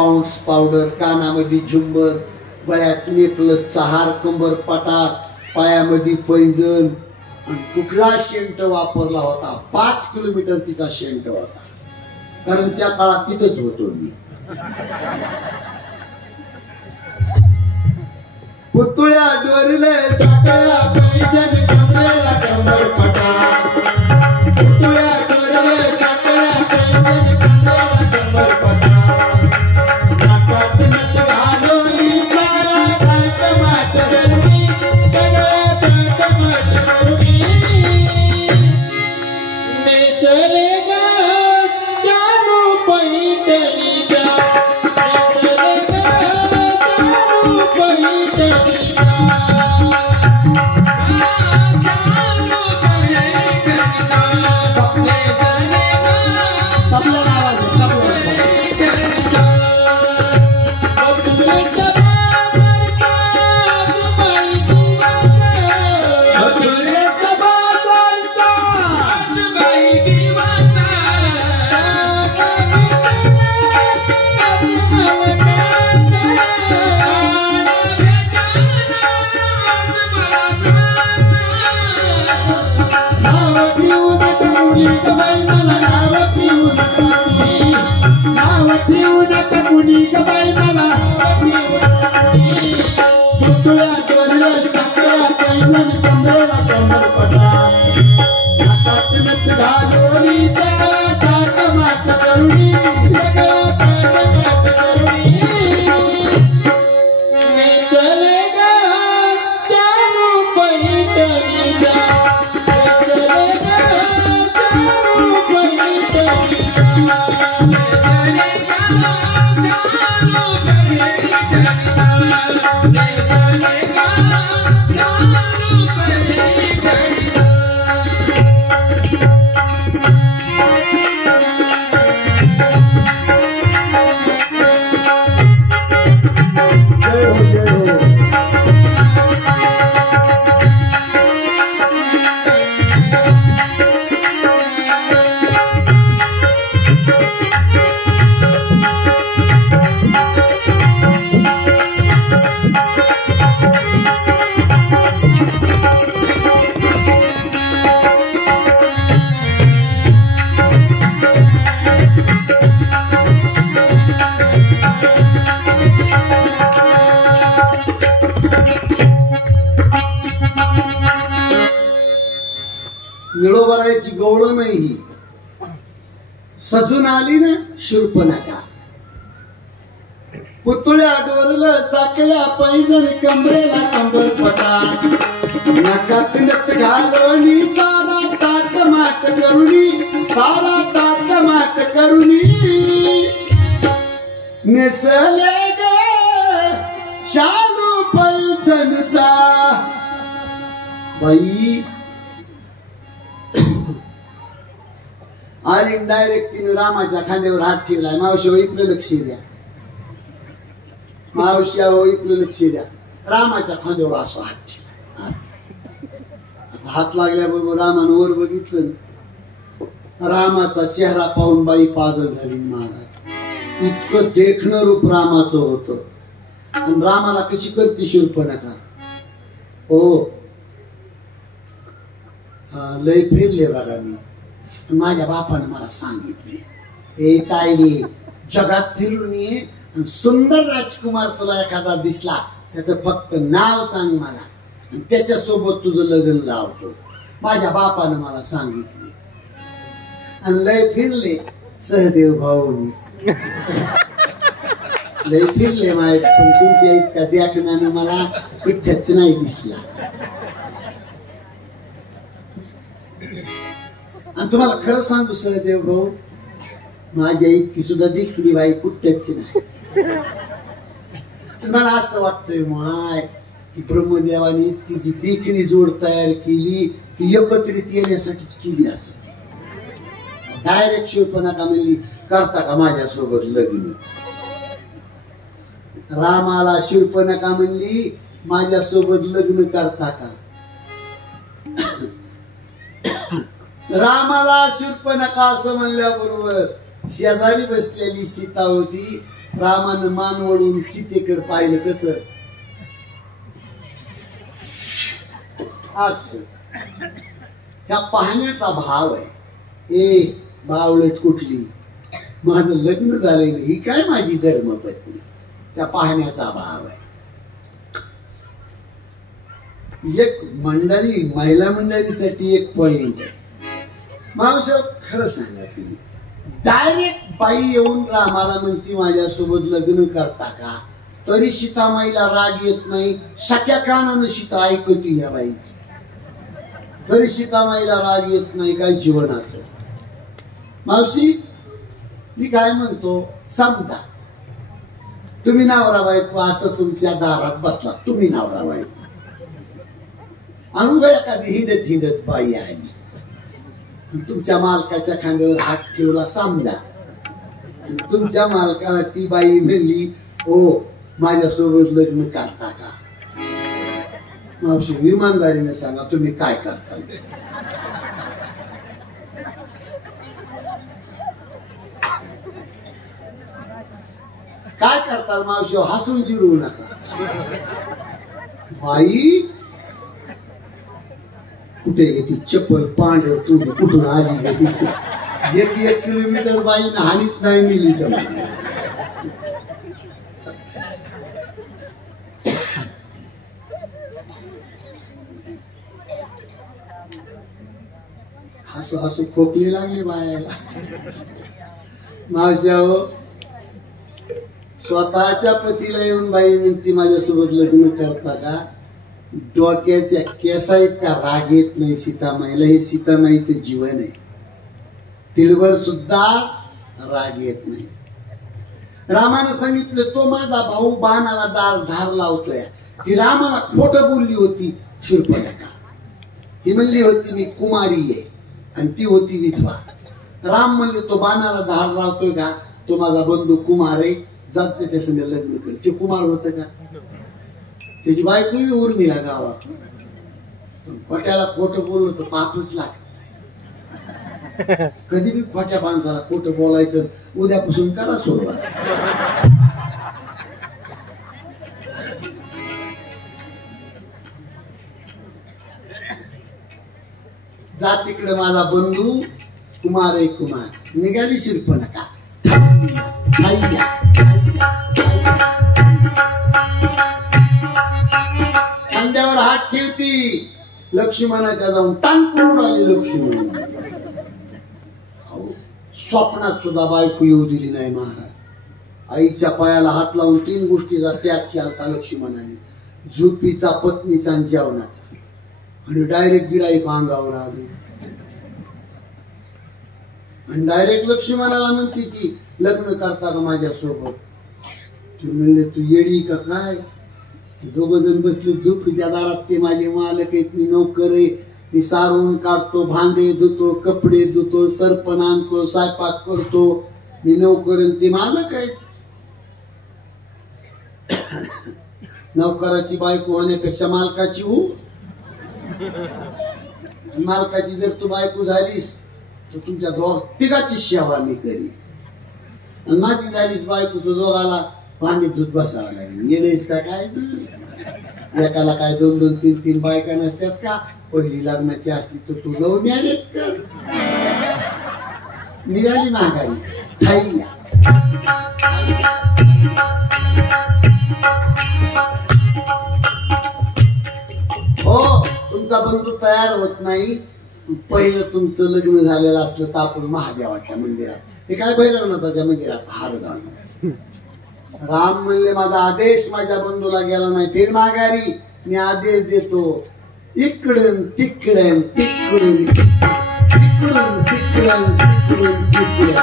Pond's powder, कानामध्ये झुंबर, गळ्यात नेकलसचा हार, कंबर पटा, पायामध्ये पैंजण, आणि कुठला शेंट वापरला होता? 5 किलोमीटर तिचा शेंट होता, कारण त्या काळात तिथंच होतो मी. पुतळ्या डोरले साखळ्या पैंजण, कमरेला कंबर पटा, पुतळ्या डोरले साखळ्या पैंजण, कमरेला कंबर पटा, नाकात नथ घालून सारा थाटमाट करुणी, सगळं थाटमाट करुणी, नेसले ग सानू पैठणीचा, नेसले ग सानू पैठणीचा, सानू पैठणीचा, नेसले ग तबला पैठणीचा, मथुरेच्या बाजारचा आजबाई दिवासा, मथुरेच्या बाजारचा आजबाई दिवासा, नाव ठेवून करुणी ग बाई मला, नाव ठेवून करुणी, नाव ठेवू नका कुणी ग बाई मला, पुतळ्या डोरल्या साखळ्या पैंजण, कमरेला कंबर पटा, नाकात नथ घालून सारा थाटमाट करुणी, सगळं थाटमाट करुणी, नेसले ग सानू पैठणीचा, नेसले ग सानू पैठणीचा, नेसले ग सानू पैठणीचा, नेसले ग सानू पैठणीचा. जय हो जय हो. निळोबरायची गवळण नाही, सजून आली ना शूर्पणखा, पुतळ्या डोरलं साखळ्या पैंजण, कमरेला कंबर पटा, नाकात नथ घालून सारा थाटमाट करुणी, सारा थाटमाट करुणी, नेसले ग शालू पैठणीचा. बाई आली डायरेक्ट तिने रामाच्या खांद्यावर हात ठेवलाय. मावशी हो इकडे लक्ष द्या, मावशी हो इकडे लक्ष द्या. रामाच्या खांद्यावर असं हात ठेवलाय. हात लागल्याबरोबर रामानं वर बघितलं ना, रामाचा चेहरा पाहून बाई पागल झाली. महाराज इतकं देखणं रूप रामाचं होतं, आणि रामाला कशी करते शूर्पणखा. हो लय फिरले बघा मी, माझ्या बापानं मला सांगितले, हे तायडी जगात फिरून ये, सुंदर राजकुमार तुला एखादा दिसला त्याचं फक्त नाव सांग मला, आणि त्याच्यासोबत तुझं लग्न लावतो. माझ्या बापानं मला सांगितले, आणि लय फिरले सहदेव भाऊ मी, लय फिरले माय, पण तुमच्या इतका देखण्यानं मला कुठ्याच नाही दिसला. आणि तुम्हाला खरं सांगू सहदेव भाऊ, माझ्या इतकी सुद्धा देखणी बाई कुठ्याच नाही. मला असं वाटतंय माय की ब्रह्मदेवाने इतकी जी देखणी जोड तयार केली की एकत्रित येण्यासाठीच केली असं. डायरेक्ट शूर्पणखा म्हणली, करता का माझ्यासोबत लग्न? रामाला शूर्पणखा म्हणली, माझ्यासोबत लग्न करता का? रामाला शूर्पणखा असं म्हणल्याबरोबर शेजारी बसलेली सीता होती, रामानं मान वळून सीतेकडे पाहिलं कसं आज ह्या पाहण्याचा भाव आहे. ए बावळत कुठली, माझं लग्न झालंय ही काय माझी धर्मपत्नी, त्या पाहण्याचा भाव आहे. एक मंडळी, महिला मंडळीसाठी एक पॉइंट आहे. मावशी खरं सांगा, तुम्ही डायरेक्ट बाई येऊन रामाला म्हणती माझ्यासोबत लग्न करता का, तरी सीतामाईला राग येत नाही. सख्या कानानं सीता ऐकती या बाईची, तरी सीतामाईला राग येत नाही. काय जीवन असं. मावशी मी काय म्हणतो, समजा तुम्ही नवरा बायको असं तुमच्या दारात बसला, तुम्ही नवरा बायको, अनुभव एखादी हिंडत हिंडत बाई आली, तुमच्या मालकाच्या खांद्यावर हात ठेवला समजा, तुमच्या मालकाला ती बाई म्हणली ओ माझ्यासोबत लग्न करता का. मावशी इमानदारीने सांगा तुम्ही काय करता. काय करताल मावशी, हसून जिरवू नका. बाई कुठे गेली चप्पल पांढर, तू कुठून आली गेली, 1 किलोमीटर बाई हानीत नाही मिली तर. हसू हसू खोकली लागली बायाला. मावशी हो, स्वतःच्या पतीला येऊन बाई म्हणती माझ्यासोबत लग्न करता का. डोक्याच्या केसा इतका राग येत नाही सीतामाईला. हे सीतामाईचं जीवन आहे. तिळवर सुद्धा राग येत नाही. रामानं सांगितलं तो माझा भाऊ बाणाला धार लावतोय. ही रामाला खोटं बोलली होती शूर्पणखा. ही म्हणली होती मी कुमारी आहे आणि ती होती विधवा. राम म्हणले तो बाणाला धार लावतोय का, तो माझा बंधू कुमार आहे, जात त्याच्या संग लग्न कर. ते कुमार होतं का, त्याची बायको उर्मिला गावात. खोट्याला खोटं बोललं तर पापच लागत नाही. कधी बी खोट्या माणसाला खोटं बोलायचं, उद्यापासून करा सुरुवात. जा तिकडे माझा बंधू कुमार आहे कुमार. निघाली शूर्पणखा. खांद्यावर हात ठेवती. लक्ष्मणाच्या जाऊन टांगून उडाली लक्ष्मण. स्वप्नात सुद्धा बायको येऊ दिली नाही महाराज. आईच्या पायाला हात लावून 3 गोष्टीचा त्याग केला लक्ष्मणाने. झोपीचा, पत्नीचा आणि जेवणाचा. आणि डायरेक्ट गिराईक अंगावर आली आणि डायरेक्ट लक्ष्मणाला म्हणते की लग्न करता का माझ्यासोबत. तू म्हणले तू येडी का काय. दोघ जण बसले झोपडीच्या दारात. ते माझे मालक आहेत, मी नोकर आहे. मी सारून काढतो, भांडे धुतो, कपडे धुतो, सरपण आणतो, स्वयंपाक करतो. मी नोकर ते मालक आहेत. नौकराची बायको होण्यापेक्षा मालकाची हो. मालकाची जर तू बायको झालीस तर तुमच्या तिघाची सेवा मी करी. आणि माझी झालीस बायको तर दोघाला भांडी धुत बसावं लागेल. येणेस का काय. एकाला काय 2-2, 3-3 बायका नसतात का. पहिली लग्नाची असली तर तू जाऊन मॅरेज कर. निघाली महागाई थाई. हो तुमचा बंधू तयार होत नाही. पहिलं तुमचं लग्न झालेलं असलं तर आपण महादेवाच्या मंदिरात, ते काय भैरवनाथाच्या मंदिरात हार घालू. राम म्हणले माझा आदेश माझ्या बंधूला गेला नाही. फिर माघारी मी आदेश देतो. इकडून तिकडून तिकडून तिकडून तिकडून तिकडून तिकडून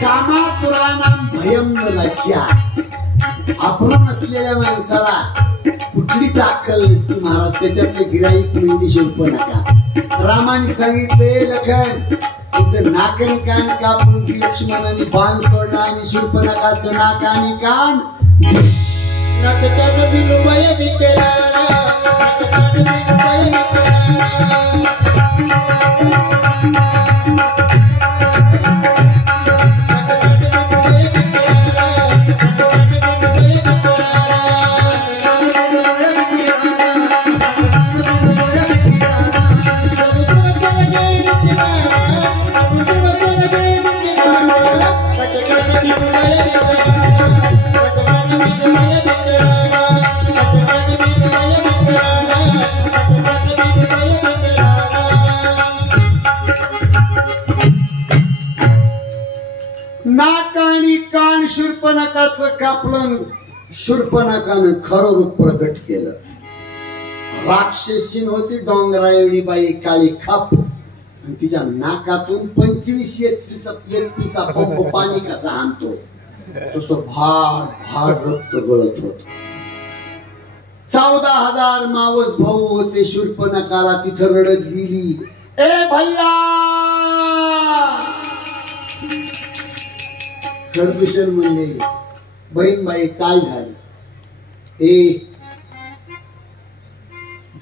कामातुरानाम भयम न लज्जा. अभ्रू नसलेल्या माणसाला कुठलीच अक्कल नसती महाराज. त्याच्यातले गिराईक म्हणजे शूर्पणखा. रामाने सांगितले लखन तिचं नाकन कान कापून की लक्ष्मणाने बाण सोडला आणि शूर्पणखाचं नाक आणि कान केला. नाकाचं कापलं, शूर्पणखानं खरं रूप प्रकट केलं. राक्षसीन होती डोंगरा एवढी बाई, काळी खाप, आणि तिच्या नाकातून 25 HP पंप पाणी कसा आणतो तसं भाड भाड रक्त गळत होत. 14,000 मावस भाऊ होते. शूर्पणखाला तिथं रडत गेली, ए भैया. खरदूषण म्हणले, बहीण बाई काय झालं? ए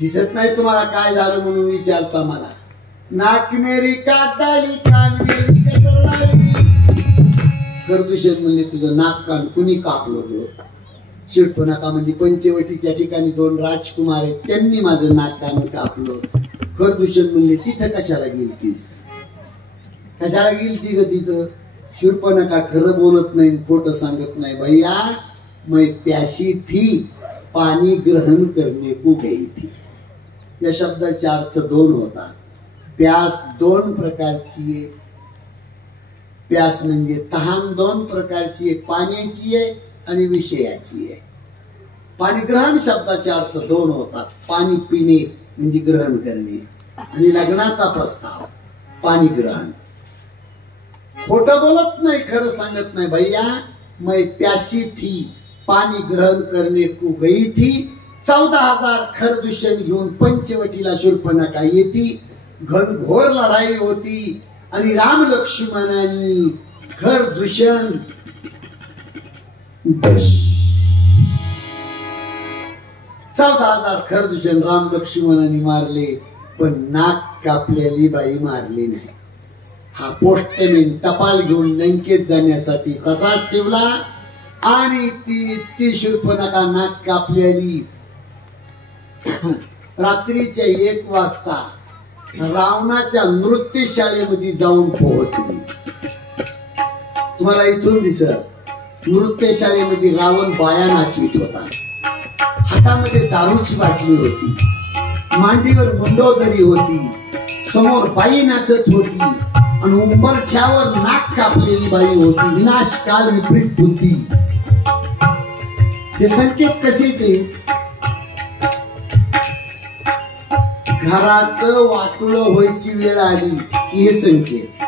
दिसत नाही तुम्हाला काय झालं म्हणून विचारता मला. नाकनेरी काटाली, काननेरी कतरणारी. खरदूषण म्हणले, तुझं नाक कान कुणी कापलं ग? शूर्पणखा म्हणली, पंचवटीच्या ठिकाणी 2 राजकुमार आहेत, त्यांनी माझं नाक कान कापलं. खरदूषण म्हणले, तिथं कशाला गेलतीस? कशाला गेलती ग तिथं? शूर्पणखा खरं बोलत नाही, खोटं सांगत नाही. भैया मैं प्यासी थी, पाणी ग्रहण करने को गई थी. या शब्दाचे अर्थ 2 होतात. प्यास 2 प्रकारची आहे. प्यास म्हणजे तहान 2 प्रकारची आहे, पाण्याची आहे आणि विषयाची आहे. पाणी ग्रहण शब्दाचे अर्थ 2 होतात. पाणी पिणे म्हणजे ग्रहण करणे, आणि लग्नाचा प्रस्ताव पाणी ग्रहण. खोटं बोलत नाही, खरं सांगत नाही. भैया मैं प्यासी थी, पाणी ग्रहण करने को गई थी. 14,000 खरदूषण घेऊन पंचवटीला शूर्पणखा येती. घनघोर लढाई होती आणि राम लक्ष्मणांनी खरदूषण 14,000 खरदूषण राम लक्ष्मणांनी मारले, पण नाक कापलेली बाई मारली नाही. हा पोस्टमॅन टपाल घेऊन लंकेत जाण्यासाठी तसाच ठेवला, आणि ती शूर्पणखा नाक कापलेली रात्रीच्या 1 वाजता रावणाच्या नृत्यशाळेमध्ये जाऊन पोहोचली. तुम्हाला इथून दिसत नृत्यशाळेमध्ये रावण बाया नाचवीत होता. हातामध्ये दारूची बाटली होती, मांडीवर मंडोदरी होती, समोर बाई नाचत होती, आणि उंबरठ्यावर नाक कापलेली बाई होती. विनाशकाल विपरीत बुद्धी. हे संकेत कसे ते? घराचं वाटुळं व्हायची वेळ आली की हे संकेत.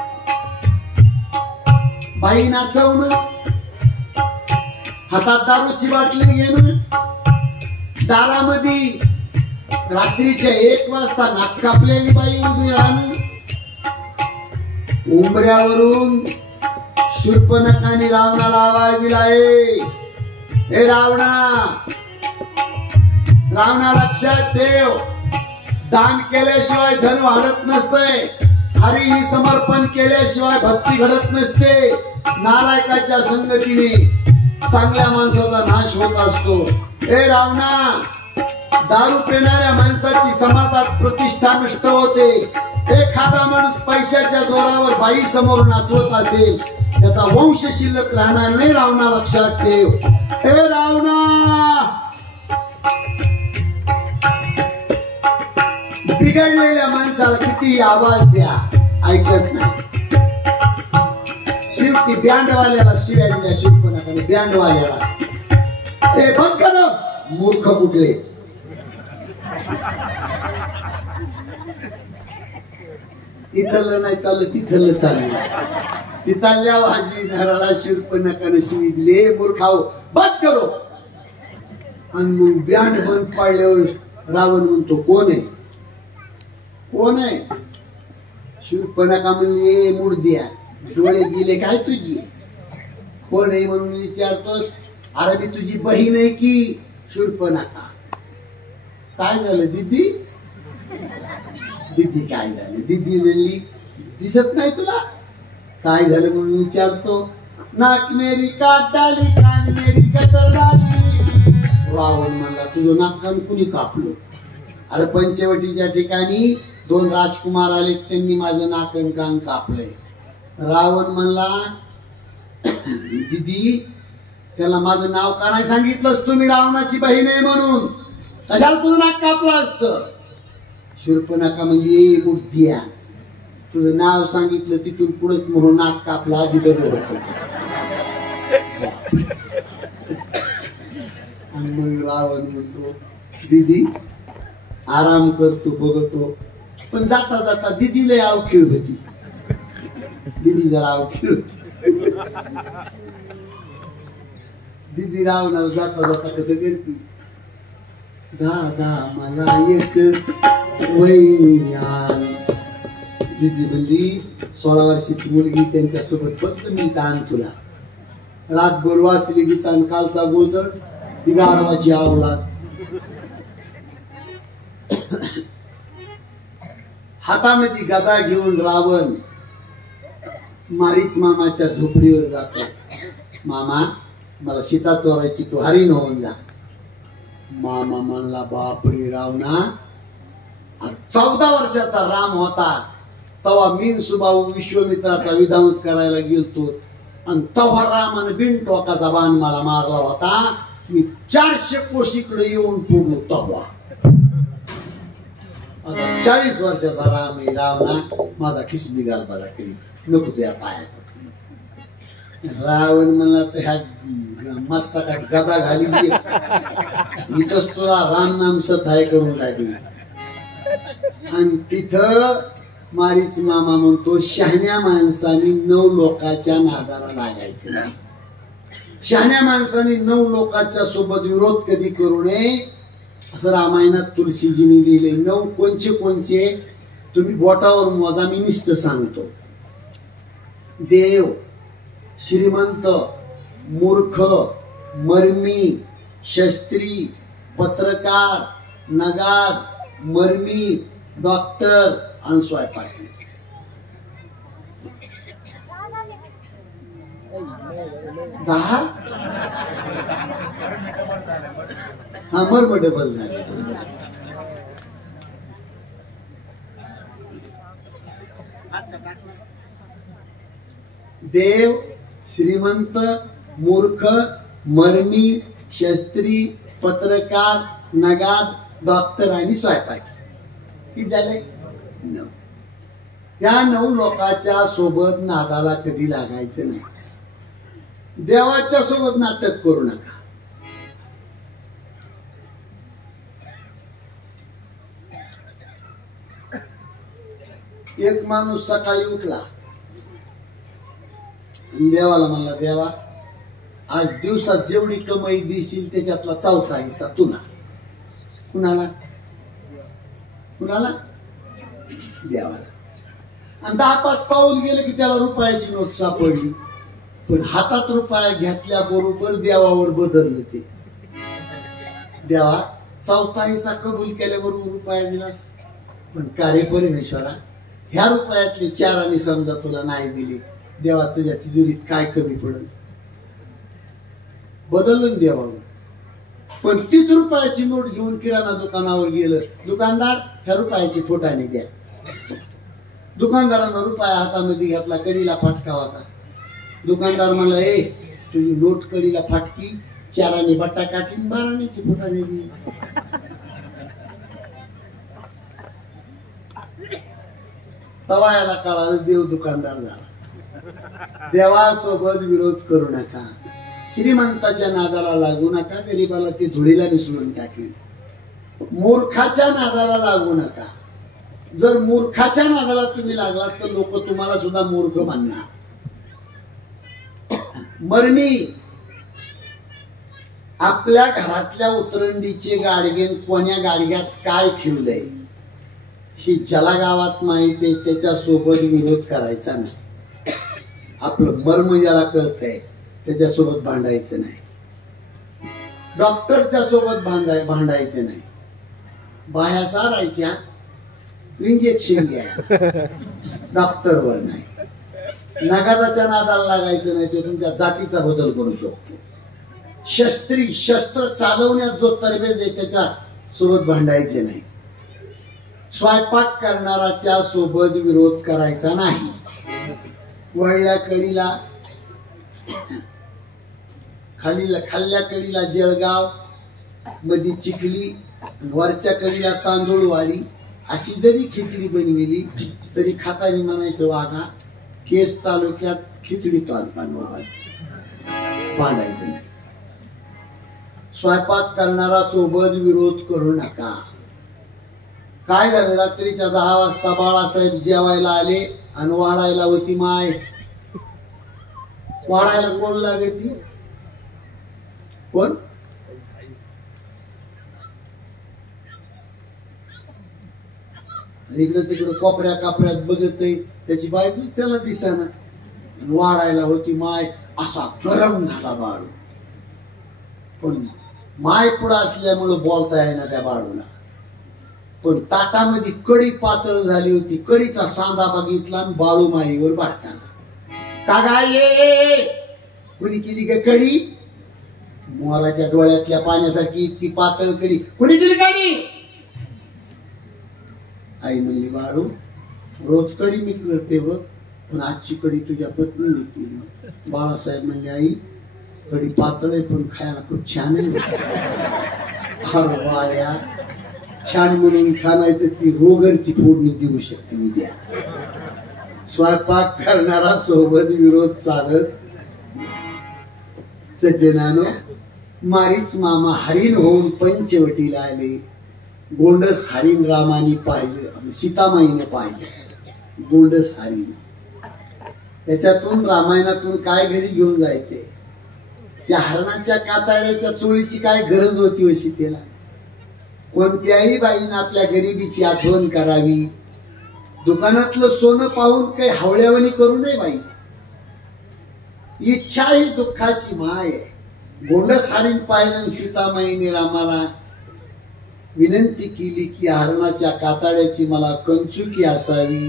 बाई नाचवणं, हातात दारूची बाटली घेणं, दारामध्ये रात्रीच्या 1 वाजता नाक कापलेली बाई उभी राहणं. उंबऱ्यावरून शूर्पणखाने रावणाला आवाज दिला, ए रावणा, रावणा लक्षात ठेव, दान केल्याशिवाय धन वाढत नसते, हरी समर्पण केल्याशिवाय भक्ती घडत नसते. नालायकाच्या संगतीने चांगल्या माणसाचा नाश होत असतो. ए रावणा, दारू पिणाऱ्या माणसाची समाजात प्रतिष्ठा नष्ट होते. एखादा माणूस पैशाच्या जोरावर बाई समोर नाचवत असेल, त्याचा वंश शिल्लक राहणार नाही. रावणा लक्षात ठेव. ए रावणा, बिघडलेल्या माणसाला किती आवाज द्या, ऐकत नाही. शेवटी बँडवाल्याला शिव्या दिल्या शूर्पणखाने. बँडवाल्याला, ए बंद कर, मूर्ख कुठले. इथलं नाही चाललं, तिथलं चाललं. तिथल्या वाजवीदाराला शूर्पणखाने शिवी दिले, मूर्खाव बंद करो. आणि मग बँड बंद पाडल्यावर रावण म्हणतो, कोण आहे, कोण आहे? शूर्पणखा म्हणली, मुडद्या, डोळे गेले काय तुझी? कोण आहे म्हणून विचारतोस? अरे मी तुझी बहीण आहे की. शूर्पणखा, काय झालं दीदी? दीदी काय झालं? दीदी म्हणली, दिसत नाही तुला? काय झालं म्हणून विचारतो. नाक मेरी काट डाली, कान मेरी कतर डाली. रावण म्हणला, तुझं नाक कान कुणी कापलं? अरे पंचवटीच्या ठिकाणी 2 राजकुमार आले, त्यांनी माझं नाक कान कापलंय. रावण म्हणला, दीदी त्याला माझं नाव का नाही सांगितलंस? तुम्ही रावणाची बहीण आहे म्हणून कशाला तुझं नाक कापलं असतं? शूर्पणखा म्हणजे मूर्तिया, तुझं नाव सांगितलं तिथून पुढे म्हणून नाक कापला, आधी बरं होतं. आणि मग रावण म्हणतो दीदी आराम करतो बघतो, पण जाता जाता दीदीला अवखीळ होती. दीदी जरा अवखीळ, दीदी रावणाला जाता जाता कसं करती, दादा मला एक वहिनी आण. दीदी म्हणली 16 वर्षाची मुलगी त्यांच्यासोबत फक्त मी दान तुला. रातभर वाचली गीता आणि कालचा गोंधळ, ती गाढवाची आवलाद. हातामध्ये गदा घेऊन रावण मारीच मामाच्या झोपडीवर जातो. मामा मला सीता चोरायची, तू हरीण होऊन जा. मामा म्हणला बापरे रावणा, 14 वर्षाचा राम होता तेव्हा मीन सुबाऊ विश्वामित्राचा विध्वंस करायला गेलतो, आणि तेव्हा रामाने बिनटोकाचा बाण मला मारला होता. मी 400 कोशीकडे येऊन पुरलो तेव्हा. आता 40 वर्षाचा राम आहे रावणा, माझा खिसबी गालबाला करी नको तुझ्या पाया पडली. रावण म्हणला तर ह्या मस्तकात गदा घाली इथंच तुला राम नाम सथाय करून टाकली. आणि तिथं मारीच मामा म्हणतो शहाण्या माणसाने 9 लोकांच्या नादाला लागायचं नाही. शहाण्या माणसाने 9 लोकांच्या सोबत विरोध कधी करू नये असं रामायणात तुलसीजीने लिहिले. 9 कोणचे कोणचे तुम्ही बोटावर मोजा, मी निष्ठ सांगतो. देव, श्रीमंत, मूर्ख, मर्मी, शस्त्री, पत्रकार, नगाद, मर्मी, डॉक्टर आणि स्वयंपाकी. हा मर्म डबल झाले. देव, श्रीमंत, मूर्ख, मर्मी, शस्त्री, पत्रकार, नगाद, डॉक्टर आणि स्वयंपाकी. किती झाले? 9. या 9 लोकांच्या सोबत नादाला कधी लागायचं नाही. देवाच्या सोबत नाटक करू नका. एक माणूस सकाळी उठला, देवाला म्हणला देवा आज दिवसात जेवढी कमाई देशील त्याच्यातला 4था हिस्सा तुला. कुणाला? कुणाला? देवाला. आणि 10-5 पाऊल गेले की त्याला रुपयाची नोट सापडली, पण हातात रुपया घेतल्याबरोबर देवावर बदललं ते. देवा 4था हिस्सा कबूल केल्याबरोबर रुपया दिलास, पण कार्य परमेश्वरा ह्या रुपयातले 4 आणि समजा तुला नाही दिले, देवा तुझ्या तिजोरीत काय कमी पडल? बदललं देवावर. पण 30 रुपयाची नोट घेऊन किराणा दुकानावर गेलं. दुकानदार ह्या रुपयाची फोटाने द्या. दुकानदारानं रुपया हातामध्ये घेतला, कडीला फाटका होता. दुकानदार म्हणला ए तुझी नोट कडीला फाटकी, 4 आणे बट्टा काठीन 12 आण्याची फोटाने दिली. तवा याला कळालं देव दुकानदार झाला. देवासोबत विरोध करू नका. श्रीमंताच्या नादाला लागू नका, गरीबाला ते धुळीला मिसळून टाकेल. मूर्खाच्या नादाला लागू नका. जर मूर्खाच्या नादाला तुम्ही लागलात तर लोक तुम्हाला सुद्धा मूर्ख म्हणणार. मर्मी आपल्या घरातल्या उतरंडीचे गाडगे कोण्या गाडग्यात काय ठेवलंय ही ज्याला गावात माहिती आहे त्याच्या सोबत विरोध करायचा नाही. आपलं मर्म ज्याला कळतंय त्याच्यासोबत भांडायचं नाही. डॉक्टरच्या सोबत भांडायचं नाही. बाया सारायच्या, इंजेक्शन घ्या, डॉक्टरवर नाही. नगादाच्या नादाला लागायचं नाही, तो तुमच्या जातीचा बदल करू शकतो. शस्त्री शस्त्र चालवण्यात जो तरबेज आहे त्याच्या सोबत भांडायचे नाही. स्वयंपाक करणाराच्या सोबत विरोध करायचा नाही. वळल्या कडीला खाल्ल्या कडीला जळगाव, मध्ये चिखली, वरच्या कडीला तांदूळवाडी अशी जरी खिचडी बनविली तरी खातानी म्हणायचं वाघा केस तालुक्यात खिचडी तो आज भांडायचं नाही. स्वयंपाक करणारा सोबत विरोध करू नका. काय झालं, रात्रीच्या 10 वाजता बाळासाहेब जेवायला आले आणि वाढायला होती माय. वाढायला कोण लागेल? कोण? इकडे तिकडे कोपऱ्या कापऱ्यात बघत नाही, त्याची बायकोच त्याला दिसेना. वाढायला होती माय. असा गरम झाला बाळू. पण माय पुढे असल्यामुळं बोलता येईना त्या बाळूला. पण ताटामध्ये कढी पातळ झाली होती. कढीचा सांदा बघितला आणि बाळू माईवर भाटकाला. का गाय ये, कुणी केली का कढी? मोराच्या डोळ्यातल्या पाण्यासारखी इतकी पातळ कढी कुणी केली कढी? आई म्हणली, बाळू रोज कढी मी करते बघ, पण आजची कढी तुझ्या पत्नीने केली. बाळासाहेब म्हणले, आई कढी पातळ आहे पण खायला खूप छान आहे. अरे बाळ्या, छान म्हणून खाणार तर ती रोगरची फोडणी देऊ शकते उद्या. स्वयंपाक करणारा सोबत विरोध चालत. सज्जनानो, मारीच मामा हरिण होऊन पंचवटीला आले. गोंडस हरिण रामाने पाहिलं, सीतामाईने पाहिलं. गोंडस हरिण, त्याच्यातून रामायणातून काय घरी घेऊन जायचे? त्या हरणाच्या कातड्याच्या चोळीची काय गरज होती हो सीतेला? कोणत्याही बाईनं आपल्या गरिबीची आठवण करावी. दुकानातलं सोनं पाहून काही हावळ्यावणी करू नये बाई. इच्छा ही दुःखाची माय आहे. गोंडस हरिण पाहिलं, सीतामाईने रामाला विनंती केली की हरणाच्या कातड्याची मला कंचुकी असावी.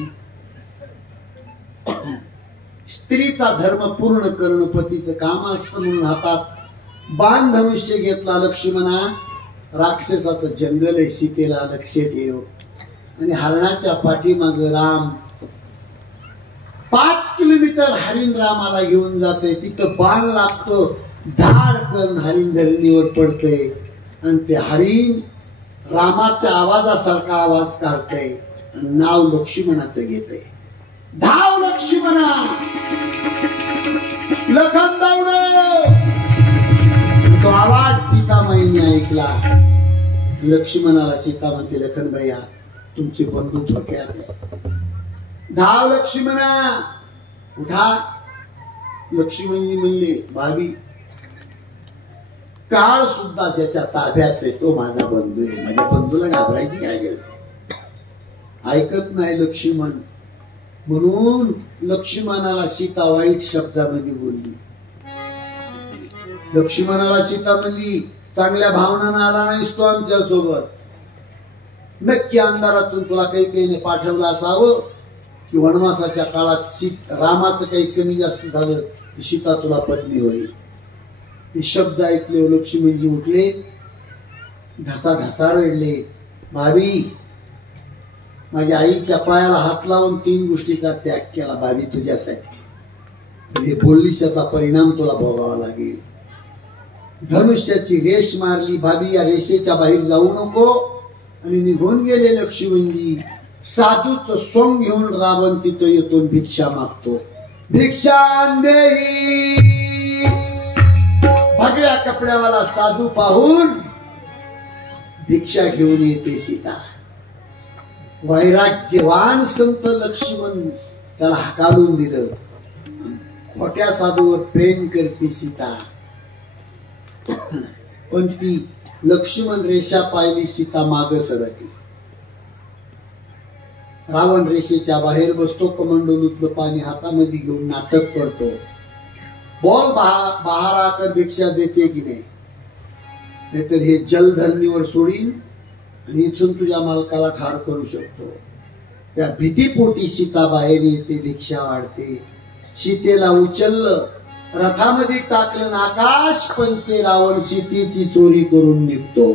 स्त्रीचा धर्म पूर्ण करणं पतीचं काम असतं म्हणून हातात बाण धनुष्य घेतला. लक्ष्मणा, राक्षसाचं जंगल आहे, सीतेला लक्ष ठेव. आणि हरणाच्या पाठीमाग राम 5 किलोमीटर हरिण रामाला घेऊन जाते. तिथं बाण लागतो, धाडकन हरिण धरणीवर पडते आणि ते हरिण रामाच्या आवाजासारखा आवाज काढते. नाव लक्ष्मणाचं घेते. धाव लक्ष्मणा, लखन धावलो. तो आवाज सीतामाईने ऐकला. लक्ष्मणाला सीता म्हणते, लखन भैया तुमचे बंधू धोक्यात आहे. धाव लक्ष्मणा, उठा. लक्ष्मणजी म्हणले, भाभी काळ सुद्धा ज्याच्या ताब्यात आहे तो माझा बंधू आहे. माझ्या बंधूला घाबरायची काय गरज आहे? ऐकत नाही लक्ष्मण. म्हणून लक्ष्मणाला सीता वाईट शब्दामध्ये बोलली. लक्ष्मणाला सीता म्हणली, चांगल्या भावनानं आला नाहीस तो आमच्या सोबत. नक्की अंधारातून तुला काही पाठवलं असावं की वनवासाच्या काळात रामाचं काही कमी जास्त झालं की सीता तुला पत्नी होईल. हे शब्द ऐकले लक्ष्मणजी उठले, ढसा ढसा रडले. भाभी, माझ्या आईच्या पायाला हात लावून 3 गोष्टीचा त्याग केला भाभी तुझ्यासाठी. हे बोललीस त्याचा परिणाम तुला भोगावा लागेल. धनुष्याची रेष मारली. भाभी, या रेषेच्या बाहेर जाऊ नको. आणि निघून गेले लक्ष्मणजी. साधूचं सोंग घेऊन रावण तिथं येतो, भिक्षा मागतो. भिक्षा देई. भगव्या कपड्यावाला साधू पाहून भिक्षा घेऊन येते सीता. वैराग्यवान संत लक्ष्मण त्याला हकालून दिलं. खोट्या साधूवर प्रेम करते सीता. पण ती लक्ष्मण रेषा पाहिली, सीता माग सरकली. रावण रेषेच्या बाहेर बसतो, कमंडलूतलं पाणी हातामध्ये घेऊन नाटक करतो. बोल बाहेर आकर भिक्षा देते की नाही, नाहीतर हे जलधरणीवर सोडीन आणि इथून तुझ्या मालकाला ठार करू शकतो. त्या भीतीपोटी सीता बाहेर येते, भिक्षा वाढते. सीतेला उचललं, रथामध्ये टाकलं, आकाश पंते रावण सीतेची चोरी करून निघतो.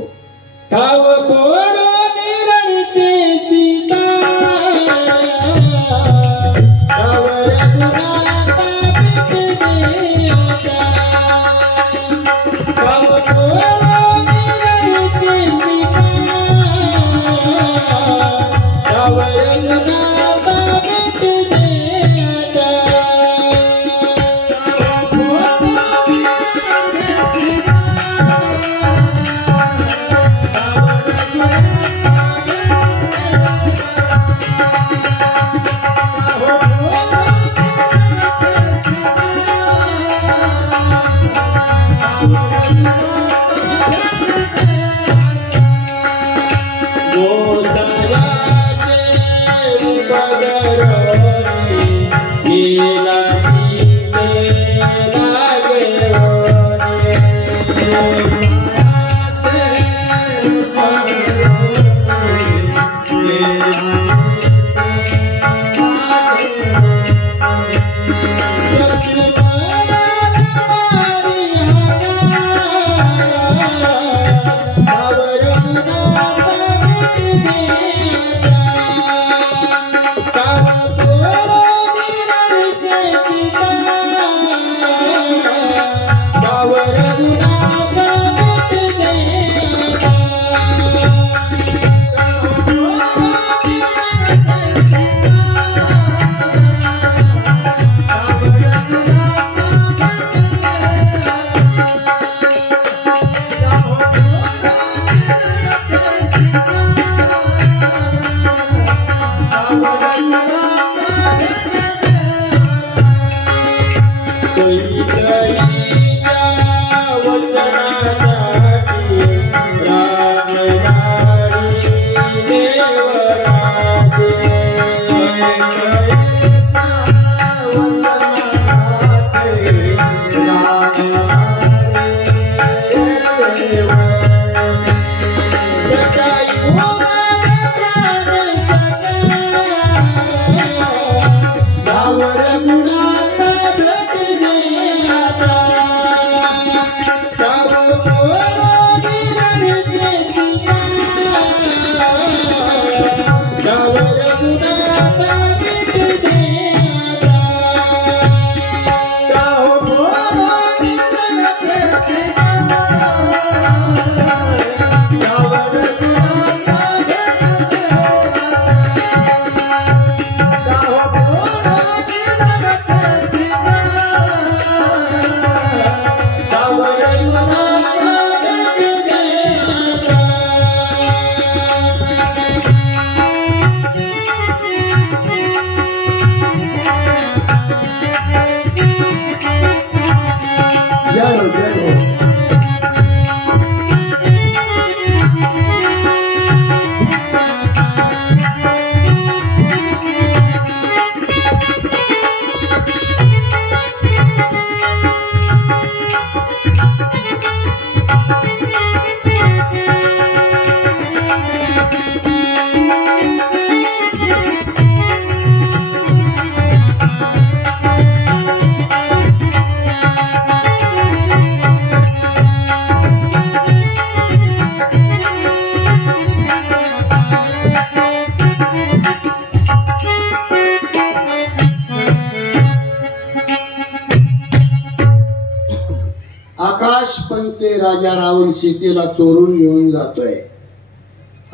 आकाश पंते राजा रावण सीतेला चोरून घेऊन जातोय.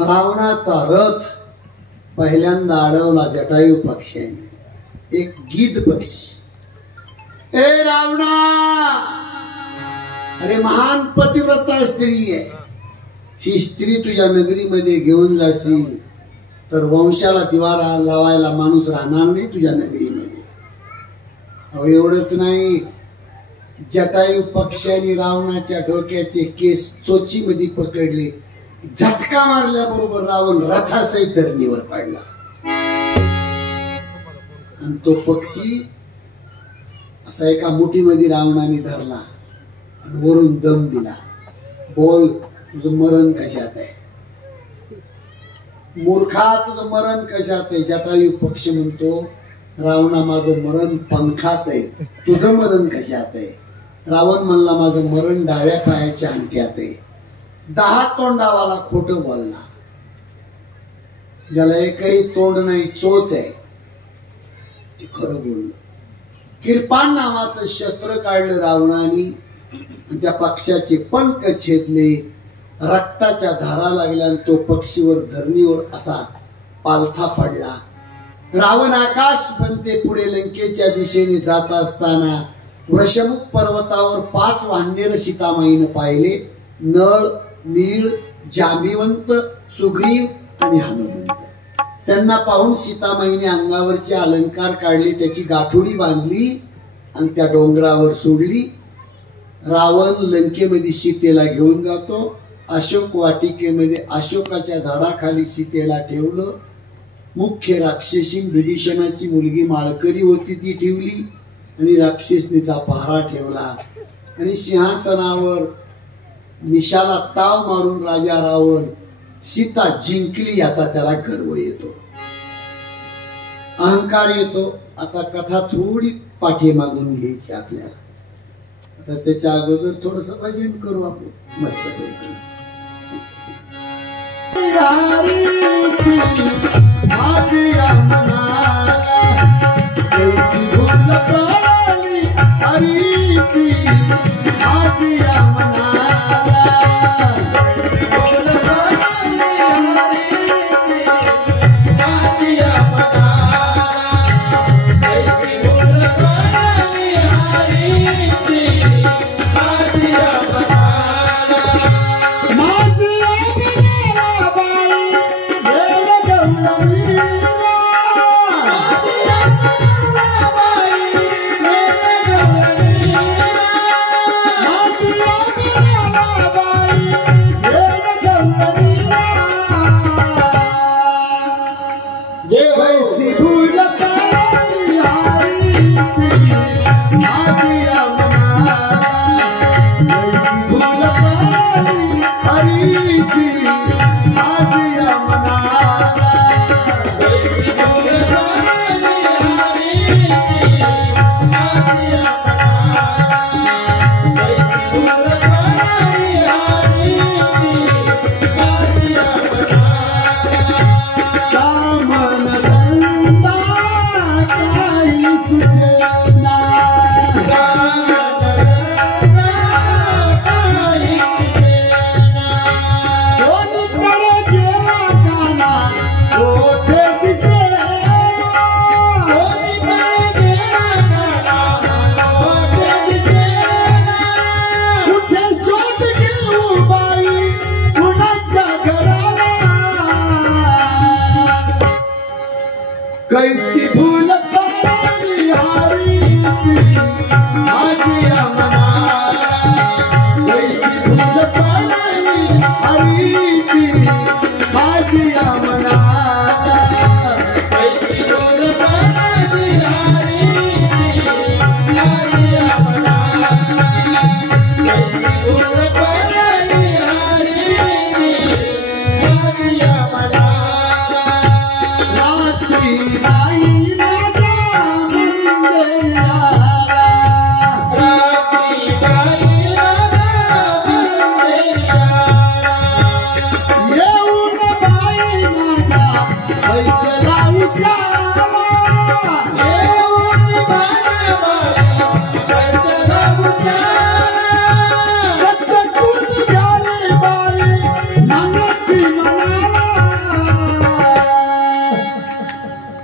रावणाचा रथ पहिल्यांदा अडवला जटायू पक्षाने, एक गिद्ध पक्षी. ए रावणा, अरे महान पतिव्रता स्त्री आहे, ही स्त्री तुझ्या नगरीमध्ये घेऊन जाशील तर वंशाला दिवा लावायला माणूस राहणार नाही तुझ्या नगरीमध्ये. अहो एवढंच नाही, जटायू पक्षाने रावणाच्या डोक्याचे केस चोचीमध्ये पकडले, झटका मारल्याबरोबर रावण रथासहित धरणीवर पडला. आणि तो पक्षी असा एका मुठीमध्ये रावणाने धरला आणि वरून दम दिला. बोल, तुझं मरण कशात आहे? मूर्खा, तुझं मरण कशात आहे? जटायू पक्षी म्हणतो, रावणा माझं मरण पंखात आहे, तुझं मरण कशात आहे? रावण म्हणला, माझं मरण डाव्या पायाच्या अंगठ्यात आहे. 10 तोंडावाला खोटं बोलला, ज्याला एकही तोंड नाही, चोच आहे, ते खरं बोललं. किरपान नावाचं शस्त्र काढलं रावणाने आणि त्या पक्षाचे पंख छेदले, रक्ताच्या धारा लागल्या आणि तो पक्षीवर धरणीवर असा पालथा पडला. रावण आकाश बनते पुढे लंकेच्या दिशेने जात असताना वृषमुख पर्वतावर 5 वानर सीतामाईने पाहिले, नळ, नीळ, जांबिवंत, सुग्रीव आणि हनुमंत. त्यांना पाहून सीतामाईने अंगावरचे अलंकार काढले, त्याची गाठोडी बांधली आणि त्या डोंगरावर सोडली. रावण लंकेमध्ये सीतेला घेऊन जातो. अशोक वाटिकेमध्ये अशोकाच्या झाडाखाली सीतेला ठेवलं. मुख्य राक्षसी विभीषणाची मुलगी माळकरी होती, ती ठेवली आणि राक्षसनीचा पहारा ठेवला. आणि सिंहासनावर निशाला ताव मारून राजा रावण सीता जिंकली याचा त्याला गर्व येतो, अहंकार येतो. आता कथा थोडी पाठीमागून घ्यायची आपल्याला. आता त्याच्या अगोदर थोडस भजन करू आपण मस्तपैकी. Yeah. भूल पडाई हरीची माझ्या मनाला कैसी भूल पडाई हरीची माझ्या मनाला कैसी भूल पडाई हरीची माझ्या मनाला रात्री बाई माझ्या मंदिराला रात्री बाई मंदिराला येऊन बाई माझ्या पैसला उचाला येऊन बाई माझ्या पैसला उचाला रक्तकून झाले बाई मनती मनाला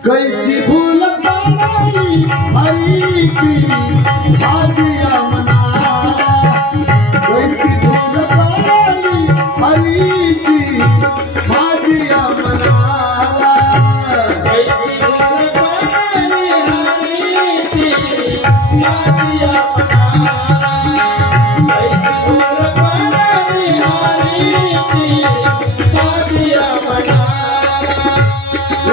कैसी भूल पडाई हरीची माझ्या मनाला कैसी भूल पडाई हरीची माझ्या मनाला कैसी भूल पडाई हरीची माझ्या मनाला कैसी भूल पडाई हरीची माझ्या मनाला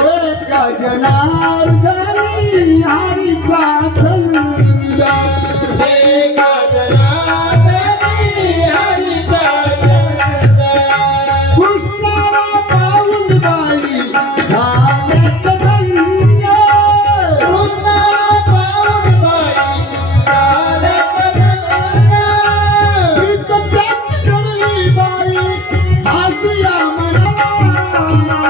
एका जनार्दनी हरीचा छंद एका जनार्दनी हरीचा छंद कृष्णाला पाहून बाई झाल्यात धन्य कृष्णाला पाहून बाई झाल्यात धन्य प्रीत त्याची घडली बाई माझ्या मनाला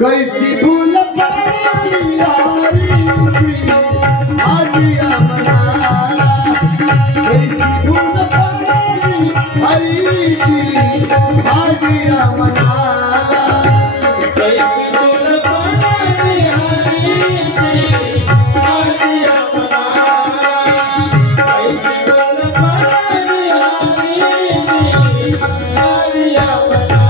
कैसी भूल पडाई हरीची माझ्या मनाला कैसी भूल पडाई हरीची माझ्या मनाला कैसी भूल पडाई हरीची माझ्या मनाला कैसी भूल पडाई हरीची माझ्या मनाला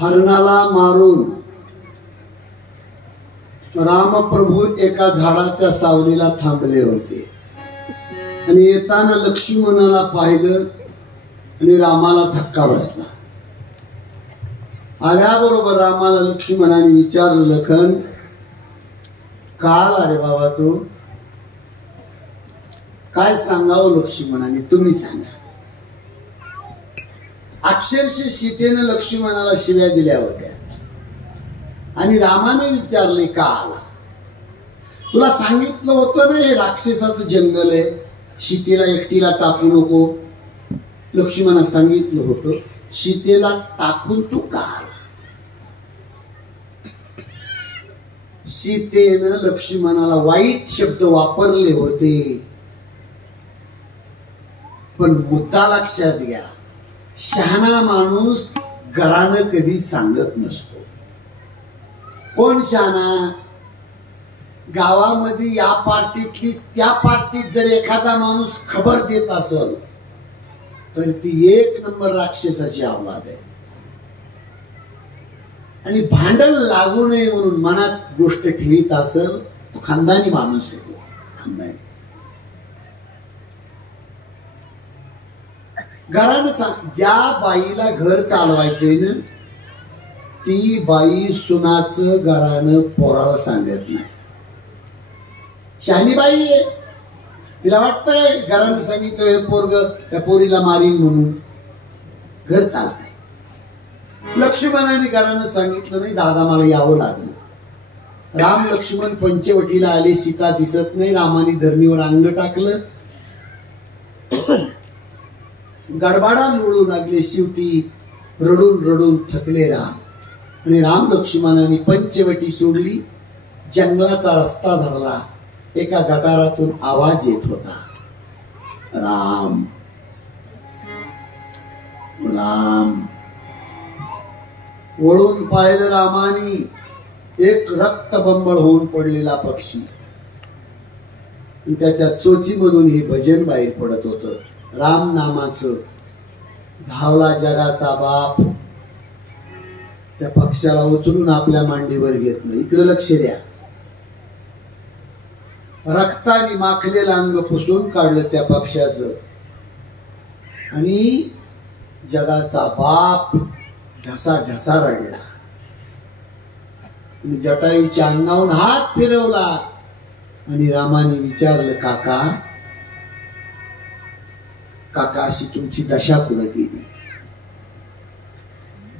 हरणाला मारून रामप्रभू एका झाडाच्या सावलीला थांबले होते आणि येताना लक्ष्मणाला पाहिलं आणि रामाला धक्का बसला. आल्याबरोबर रामाला लक्ष्मणाने विचारलं, लखन का आला रे बाबा तू? काय सांगावं लक्ष्मणाने, तुम्ही सांगा. अक्षरशः सीतेनं लक्ष्मणाला शिव्या दिल्या होत्या आणि रामाने विचारले का आला? तुला सांगितलं होतं ना हे राक्षसाचं जंगल आहे, सीतेला एकटीला टाकू नको. लक्ष्मणाला सांगितलं होतं, सीतेला टाकून तू का आला? सीतेनं लक्ष्मणाला वाईट शब्द वापरले होते, पण मुद्दा लक्षात घ्या, शहाणा माणूस घरानं कधी सांगत नसतो. कोण शहाणा? गावामध्ये या पार्टीतली त्या पार्टीत जर एखादा माणूस खबर देत असेल तर ती एक नंबर राक्षसाची औलाद आहे. आणि भांडण लागू नये म्हणून मनात गोष्ट ठेवीत असेल तो खानदानी माणूस आहे. तो खानदानी घरानं ज्या बाईला घर चालवायचे ना ती बाई सुनाचं घरानं पोराला सांगत नाही. शहाणी बाई आहे, तिला वाटतंय घरानं सांगितलं हे पोरग त्या पोरीला मारीन म्हणून, घर चालत नाही. लक्ष्मणाने घरानं सांगितलं नाही, दादा मला यावं लागलं. राम लक्ष्मण पंचवटीला आले, सीता दिसत नाही. रामाने धरणीवर अंग टाकलं, गडबाडा लोळू लागले. शेवटी रडून रडून थकले राम. आणि राम लक्ष्मणाने पंचवटी सोडली, जंगलाचा रस्ता धरला. एका गटारातून आवाज येत होता, राम राम. वळून पाहिलं रामानी, एक रक्तबंबळ होऊन पडलेला पक्षी. त्याच्या चोचीमधून हे भजन बाहेर पडत होतं, राम नामाचं. धावला जगाचा बाप, त्या पक्षाला उचलून आपल्या मांडीवर घेतलं. इकडे लक्ष द्या. रक्ताने माखलेलं अंग पुसून काढलं त्या पक्षाचं. आणि जगाचा बाप ढसा ढसा रडला. आणि जटायूच्या अंगावरून हात फिरवला. आणि रामाने विचारलं, काका काका अशी तुमची दशा कुणा केली?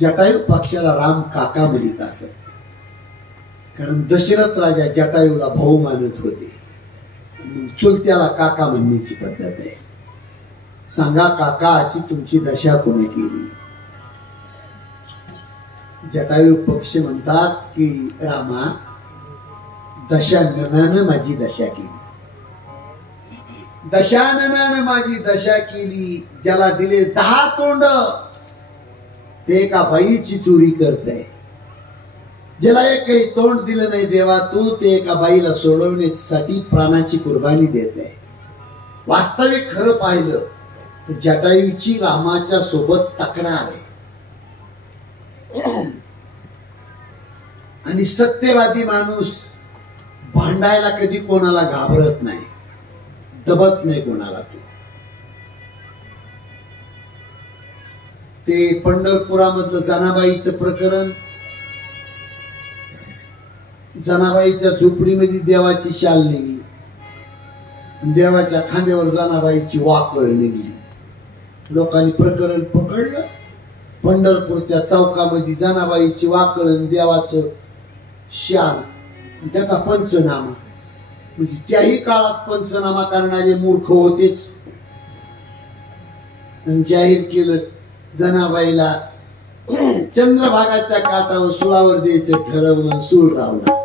जटायू पक्षाला राम काका म्हणत असत, कारण दशरथ राजा जटायूला भाऊ मानत होते. चुलत्याला काका म्हणण्याची पद्धत आहे. सांगा काका अशी तुमची दशा कोणी केली? जटायू पक्ष म्हणतात की रामा, दशाननानं माझी दशा केली. दशाननानं माझी दशा केली. ज्याला दिले 10 तोंड ते एका बाईची चोरी करतय. ज्याला एकही तोंड दिलं नाही देवा तू, ते एका बाईला सोडवण्यासाठी प्राणाची कुर्बानी देत आहे. वास्तविक खरं पाहिलं तर जटायूची रामाच्या सोबत तक्रार आहे. आणि सत्यवादी माणूस भांडायला कधी कोणाला घाबरत नाही, दबत नाही कोणाला. ते पंढरपुरामधलं जनाबाईचं प्रकरण. जनाबाईच्या झोपडीमध्ये देवाची शाल निघली, देवाच्या खांद्यावर जनाबाईची वाकळ निघली. लोकांनी प्रकरण पकडलं. पंढरपूरच्या चौकामध्ये जनाबाईची वाकळ आणि देवाचं शाल, त्याचा पंचनामा. म्हणजे त्याही काळात पंचनामा करणारे मूर्ख होतेच. आणि जाहीर केलं जनाबाईला चंद्रभागाच्या काठावर सुळावर द्यायचं ठरवलं. सूळ रावला.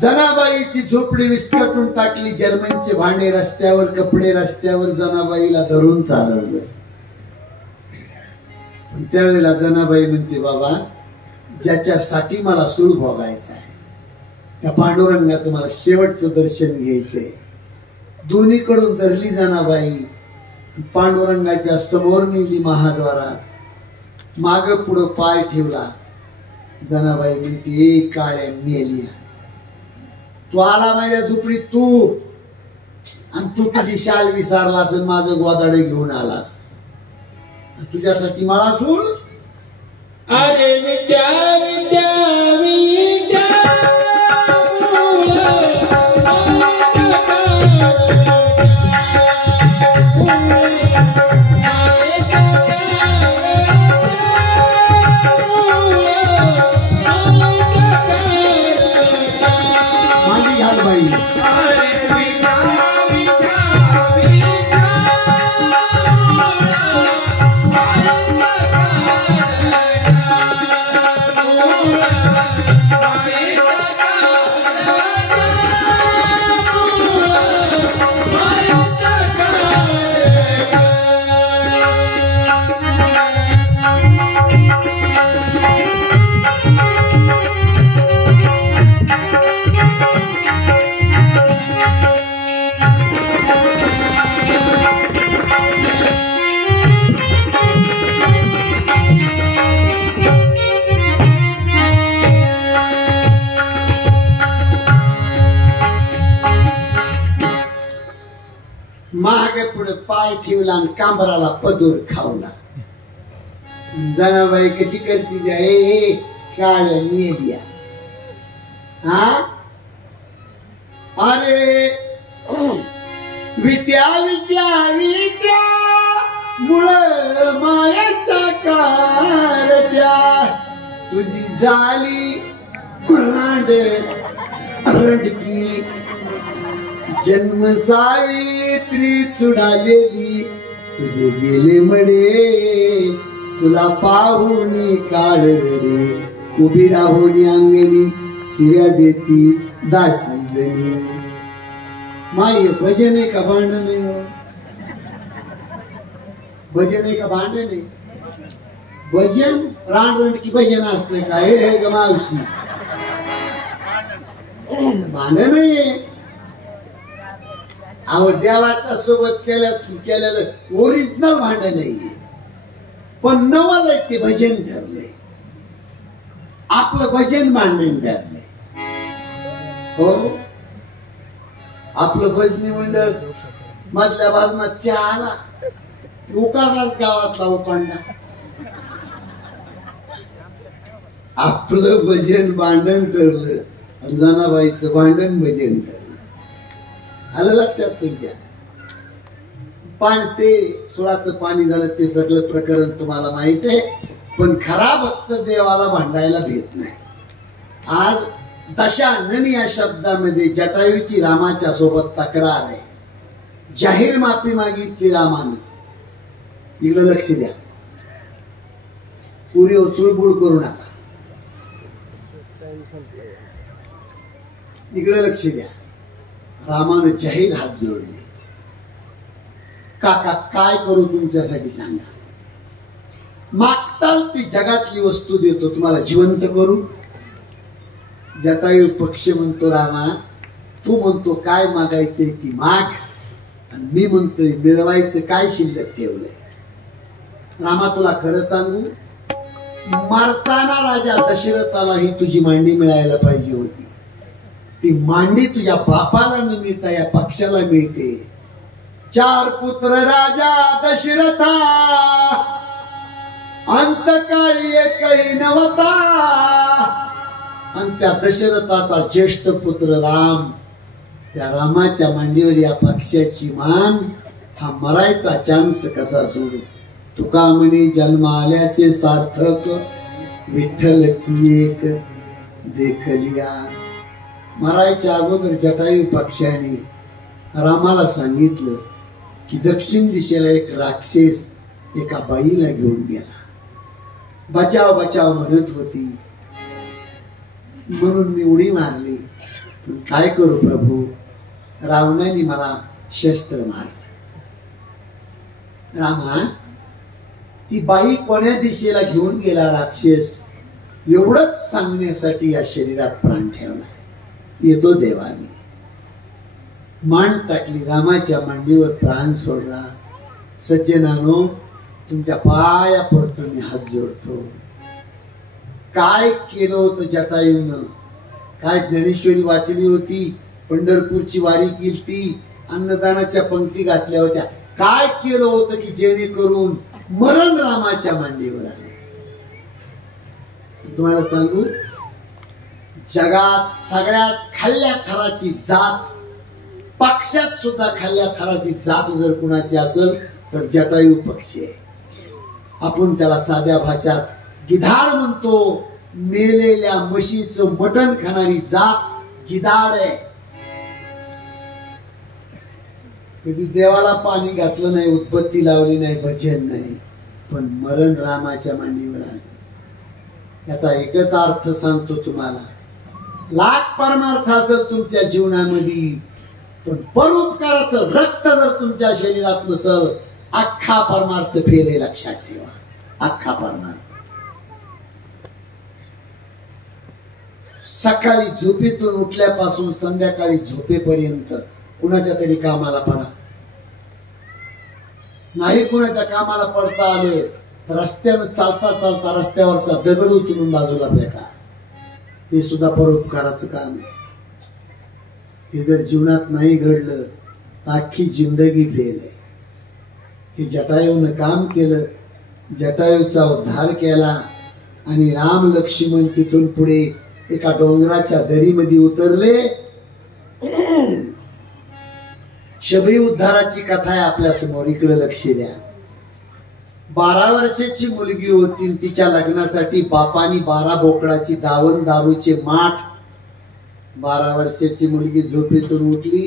जनाबाईची झोपडी विस्कटून टाकली. जर्मनचे भांडे रस्त्यावर, कपडे रस्त्यावर. जनाबाईला धरून चालवलं. पण त्यावेळेला जनाबाई म्हणते, बाबा ज्याच्यासाठी मला सूळ भोगायचा आहे त्या पांडुरंगाचं मला शेवटचं दर्शन घ्यायचंय. दोन्हीकडून धरली जनाबाई. पांडुरंगाच्या समोर नेली महाद्वारात. माग पुढं पाय ठेवला. जनाबाई म्हणते, काळ्या मेलिया, तू आला माझ्या झोपडीत तू, आणि तू तुझी शाल विसरलास आणि माझं गोदाडे घेऊन आलास. तुझ्यासाठी मला सूळ. अरे विद्या विद्या विद्या माझी घाल बाई. मागे पुढे पाय ठेवला आणि कांबराला पदूर खावला. जनाबाई कशी करते त्या ए काळ्या मेल्या हा अरे विद्या विद्या विद्या मुळ मायाचा कारत्या तुझी झाली रडकी जन्म सावित्री चुडालेली तुझे गेले म्हणे तुला पाहून काळ रडे उभी राहून अंगणी शिव्या देती दासी जणी माय भजन आहे का भांडण आहे भजन आहे का भांडण आहे भजन रानरंड की भजन असते का हे ग मावशी भांडण आहे अहो देवाच्या सोबत केलेलं ओरिजिनल भांडण नाहीये पण नवल ते भजन ठरले आपलं भजन भांडण ठरले हो आपलं भजनी मंडळ मधल्या बाजूला चहा आला उकारलाच गावातला उकांडा आपलं भजन भांडण ठरलं जनाबाईचं भांडण भजन ठरलं आलं लक्षात तुमच्या पण ते सुळाचं पाणी झालं ते सगळं प्रकरण तुम्हाला माहित आहे पण खरा भक्त देवाला भांडायला भेट नाही आज दशानन या शब्दामध्ये जटायूची रामाच्या सोबत तक्रार आहे जाहीर माफी मागितली रामाने इकडे लक्ष द्या पुरी चुळबुळ करू नका इकडे लक्ष द्या रामाने जाहीर हात जोडले काका काय करू तुमच्यासाठी सांगा मागताल ती जगातली वस्तू देतो तुम्हाला जिवंत करू जटायू पक्ष म्हणतो रामा तू म्हणतो काय मागायचंय ती माग आणि मी म्हणतोय मिळवायचं काय शिल्लक ठेवलंय रामा तुला खरं सांगू मारताना राजा दशरथाला ही तुझी मांडी मिळायला पाहिजे होती ती मांडी तुझ्या बापाला न मिळता या पक्षाला मिळते 4 पुत्र राजा दशरथा अंतकाळी एकही नव्हता आणि त्या दशरथाचा ज्येष्ठ पुत्र राम त्या रामाच्या मांडीवर या पक्षाची मान हा मरायचा चान्स कसा सोडू तुका म्हणे जन्म आल्याचे सार्थक विठ्ठलची एक देखलिया मरायच्या अगोदर जटायू पक्षाने रामाला सांगितलं की दक्षिण दिशेला एक राक्षस एका बाईला घेऊन गेला बचाव बचाव म्हणत होती म्हणून मी उडी मारली पण काय करू प्रभू रावणाने मला शस्त्र मारलं रामा ती बाई कोण्या दिशेला घेऊन गेला राक्षस एवढंच सांगण्यासाठी या शरीरात प्राण ठेवला येतो देवाने मान टाकली रामाच्या मांडीवर प्राण सोडला सज्जनानो तुमच्या पाया पडतो मी हात जोडतो काय केलं होतं जटायूनं काय ज्ञानेश्वरी वाचली होती पंढरपूरची वारी केली अन्नदानाच्या पंक्ती घातल्या होत्या काय केलं होतं की जेणेकरून मरण रामाच्या मांडीवर आले तुम्हाला सांगू जगात सगळ्यात खाल्ल्या थराची जात पक्षात सुद्धा खाल्ल्या थराची जात जर कुणाची असेल तर जटायू पक्षी आहे आपण त्याला साध्या भाषात गिधाड म्हणतो मेलेल्या म्हशीचं मटण खाणारी जात गिधाड आहे कधी देवाला पाणी घातलं नाही उत्पत्ती लावली नाही भजन नाही पण मरण रामाच्या मांडीवर आले याचा एकच अर्थ सांगतो तुम्हाला लाख परमार्थ असेल तुमच्या जीवनामध्ये पण परोपकाराचं रक्त जर तुमच्या शरीरात नसेल अख्खा परमार्थ फेले लक्षात ठेवा अख्खा परमार्थ सकाळी झोपेतून उठल्यापासून संध्याकाळी झोपेपर्यंत कुणाच्या तरी कामाला पडा नाही कुणाच्या कामाला पडता आलं रस्त्यानं चालता चालता रस्त्यावरचा दगड उचलून बाजूला फेका हे सुद्धा परोपकाराचं काम आहे हे जर जीवनात नाही घडलं तर अख्खी जिंदगी फेल आहे हे जटायूनं काम केलं जटायूचा उद्धार केला आणि राम लक्ष्मण तिथून पुढे एका डोंगराच्या दरीमध्ये उतरले. शबरी उद्धाराची कथा आहे आपल्या समोर, इकडे लक्ष द्या. 12 वर्षाची मुलगी होती, तिच्या लग्नासाठी बापानी 12 बोकडाची दावण दारूचे माठ. 12 वर्षाची मुलगी झोपेतून उठली,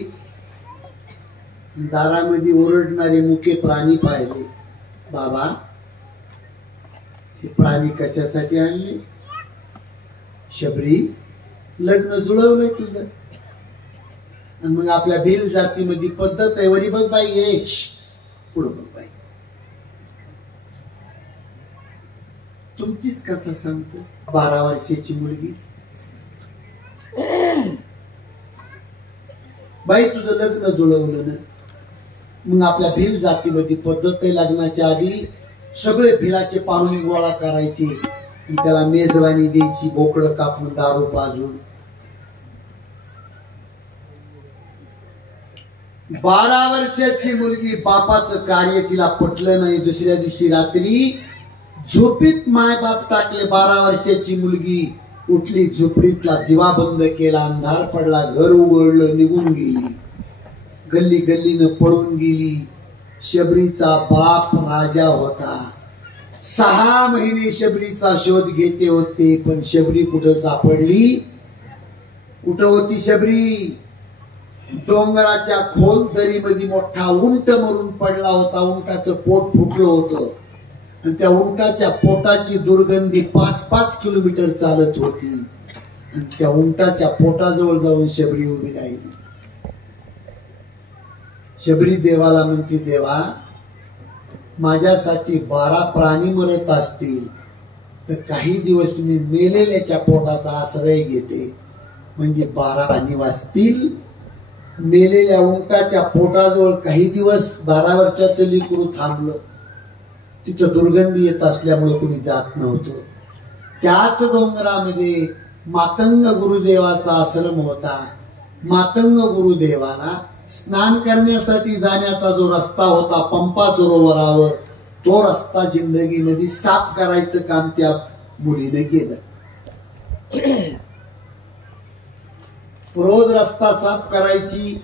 दारामध्ये ओरडणारे मुके प्राणी पाहिले. बाबा, हे प्राणी कशासाठी आणले? शबरी, लग्न जुळवलंय तुझं. आणि मग आपल्या भिल जातीमध्ये पद्धत आहे, वरी बघ बाई, ये पुढं बघ बाई. तुमचीच कथा सांगतो. 12 वर्षाची मुलगी, बाई तुझं लग्न जुळवलं ना. मग आपल्या भिल जातीमध्ये पद्धत आहे, लग्नाच्या आधी सगळे भिलाचे पाहुणे गोळा करायचे आणि त्याला मेजवानी द्यायची, बोकडं कापून दारू पाजून. 12 वर्षाची मुलगी, बापाचं कार्य तिला पटलं नाही. दुसऱ्या दिवशी रात्री झोपीत माय बाप टाकले. 12 वर्षाची मुलगी उठली, झोपडीतला दिवा बंद केला, अंधार पडला, घर उघडलं, निघून गेली. गल्ली गल्लीनं पळून गेली. शबरीचा बाप राजा होता. 6 महिने शबरीचा शोध घेते होते, पण शबरी कुठं सापडली? कुठं होती शबरी? डोंगराच्या खोल दरीमध्ये मोठा उंट मरून पडला होता. उंटाचं पोट फुटलं होतं आणि त्या उंटाच्या पोटाची दुर्गंधी 5-5 किलोमीटर चालत होती. आणि त्या उंटाच्या पोटाजवळ जाऊन शबरी उभी राहिली. शबरी देवाला म्हणते, देवा, माझ्यासाठी 12 प्राणी मरत असतील तर काही दिवस मी मेलेल्याच्या पोटाचा आश्रय घेते, म्हणजे 12 प्राणी वाचतील. मेलेल्या उंटाच्या पोटाजवळ काही दिवस 12 वर्षाचं लेकरू थांबलं. तिथं दुर्गंधी येत असल्यामुळे कोणी जात नव्हतं. त्याच डोंगरामध्ये मातंग गुरुदेवाचा आश्रम होता. मातंग गुरुदेवाला स्नान करण्यासाठी जाण्याचा जो रस्ता होता पंपा सरोवरावर, तो रस्ता जिंदगीमध्ये साफ करायचं काम त्या मुलीने केलं. रोज रस्ता साफ करायची,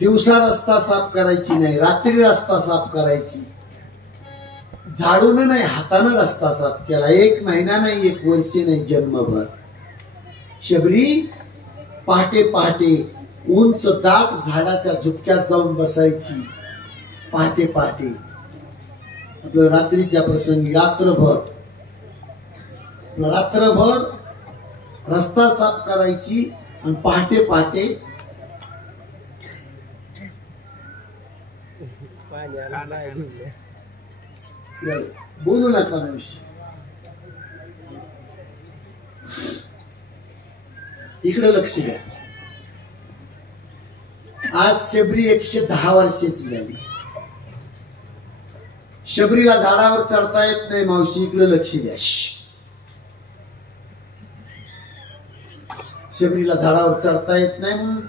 दिवसा रस्ता साफ करायची नाही, रात्री रस्ता साफ करायची. झाडून नाही, हाताने रस्ता साफ केला. 1 महिना नाही, 1 वर्ष नाही, जन्मभर. शबरी पहाटे पहाटे उंच दाट झाडाच्या झुपक्यात जाऊन बसायची. पहाटे पहाटे आपलं रात्रीच्या प्रसंगी रात्रभर रस्ता साफ करायची. आणि पहाटे पहाटे बोलू नका मावशी, इकडे लक्ष द्या. आज शबरी 110 वर्षाची झाली. शबरीला झाडावर चढता येत नाही मावशी, इकडे लक्ष द्या. शबरीला झाडावर चढता येत नाही म्हणून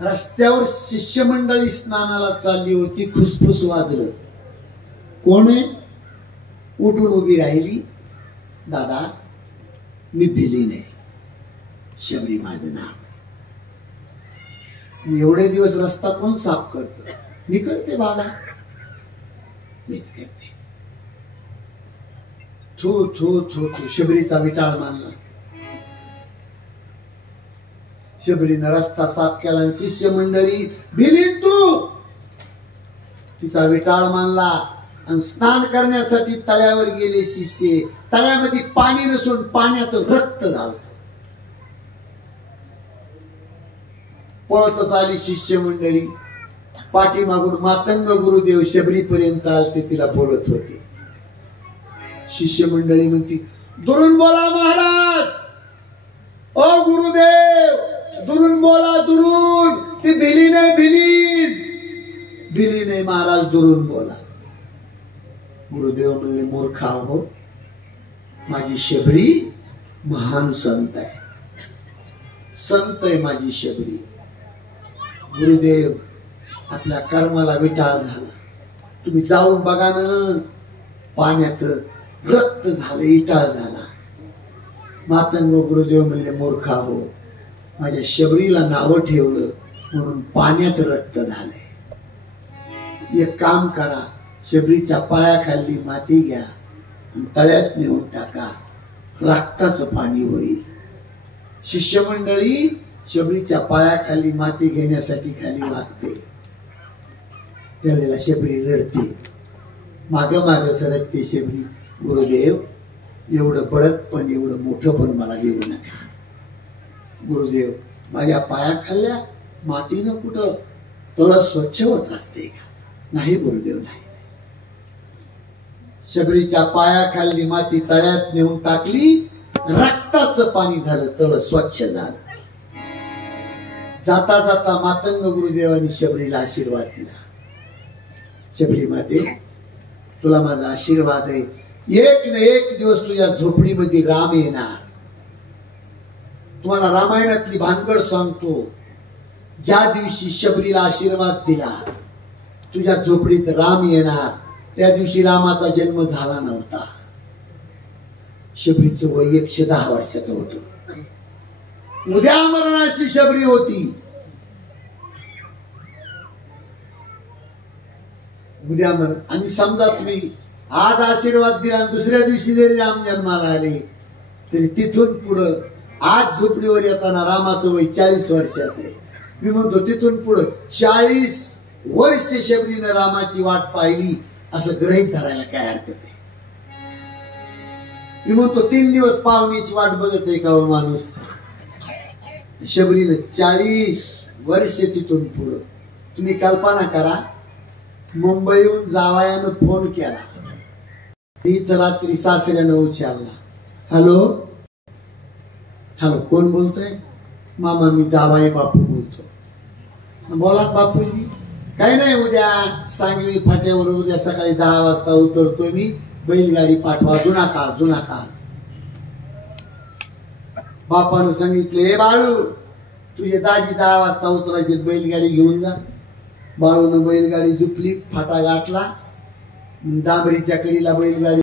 रस्त्यावर शिष्यमंडळी स्नानाला चालली होती. खुसफुस वाजलं. कोण आहे? उठून उभी राहिली. दादा, मी भिली नाही, शबरी माझं नाव. एवढे दिवस रस्ता कोण साफ करत? मी करते बाबा, मीच करते. थू थू थू थू. शबरीचा विटाळ मानला. शबरीनं रस्ता साफ केला. शिष्य मंडळी भिली तू, तिचा विटाळ मानला आणि स्नान करण्यासाठी तळ्यावर गेले शिष्य. तळ्यामध्ये पाणी नसून पाण्याचं रक्त झालं. पळतच आली शिष्य मंडळी. पाठीमागून मातंग गुरुदेव शबरीपर्यंत आलते, तिला बोलत होते. शिष्य मंडळी म्हणती, दुरून बोला महाराज, ओ गुरुदेव, दुरून बोला, दुरून. ती भिली नाही, भिली नाही महाराज, दुरून बोला. गुरुदेव म्हणले, मूर्खा हो, माझी शबरी महान संत आहे, संत आहे माझी शबरी. गुरुदेव, आपल्या कर्माला विटाळ झाला, तुम्ही जाऊन बघा ना. पाण्याचं रक्त झालं, इटाळ झाला. मातंग गुरुदेव म्हणले, मूर्खा हो, माझ्या शबरीला नावं ठेवलं म्हणून पाण्याचं रक्त झालंय. एक काम करा, शबरीच्या पायाखाली माती घ्या आणि तळ्यात नेऊन टाका, रक्ताचं पाणी होईल. शिष्यमंडळी शबरीच्या पायाखाली माती घेण्यासाठी खाली वागते. त्यावेळेला शबरी रडते, माग माग सरकते शबरी. गुरुदेव, एवढं बळत पण एवढं मोठं पण मला देऊ नका. गुरुदेव, माझ्या पायाखाल्या मातीनं कुठं तळ स्वच्छ होत असते का? नाही गुरुदेव, नाही. शबरीच्या पायाखाली माती तळ्यात नेऊन टाकली, रक्ताचं पाणी झालं, तळ स्वच्छ झालं. जाता जाता मातंग गुरुदेवांनी शबरीला आशीर्वाद दिला. शबरी माते, तुला माझा आशीर्वाद आहे, एक न एक दिवस तुझ्या झोपडीमध्ये राम येणार. तुम्हाला रामायणातली भानगड सांगतो. ज्या दिवशी शबरीला आशीर्वाद दिला, तुझ्या झोपडीत राम येणार, त्या दिवशी रामाचा जन्म झाला नव्हता. शबरीचं वय 110 वर्षाचं होतं. उद्या मरणाची शबरी होती. उद्या मरण. आणि समजा तुम्ही आज आशीर्वाद दिला आणि दुसऱ्या दिवशी जरी राम जन्माला आले, तरी तिथून पुढं आज झोपडीवर येताना रामाचं वय 40 वर्षाचं आहे. मी म्हणतो तिथून पुढं 40 वर्ष शबरीनं रामाची वाट पाहिली असं गृहीत धरायला काय हरकत आहे. मी म्हणतो 3 दिवस पाहुणीची वाट बघत आहे का माणूस? शबरीनं 40 वर्ष तिथून पुढं. तुम्ही कल्पना करा, मुंबईहून जावयानं फोन केला, इथं रात्री सासऱ्यानं उचलला. हॅलो हॅलो, कोण बोलतोय? मामा, मी जावाई बापू बोलतो. बोला बापूजी. काही नाही, उद्या सांगवी फाट्यावर उद्या सकाळी 10 वाजता उतरतो मी, बैलगाडी पाठवा. जुना काळ. बापानं सांगितले, बाळू तुझे दाजी 10 वाजता उतरायचे, बैलगाडी घेऊन जा. बाळूनं बैलगाडी झुपली, फाटा गाठला, डांबरीच्या कडीला बैलगाडी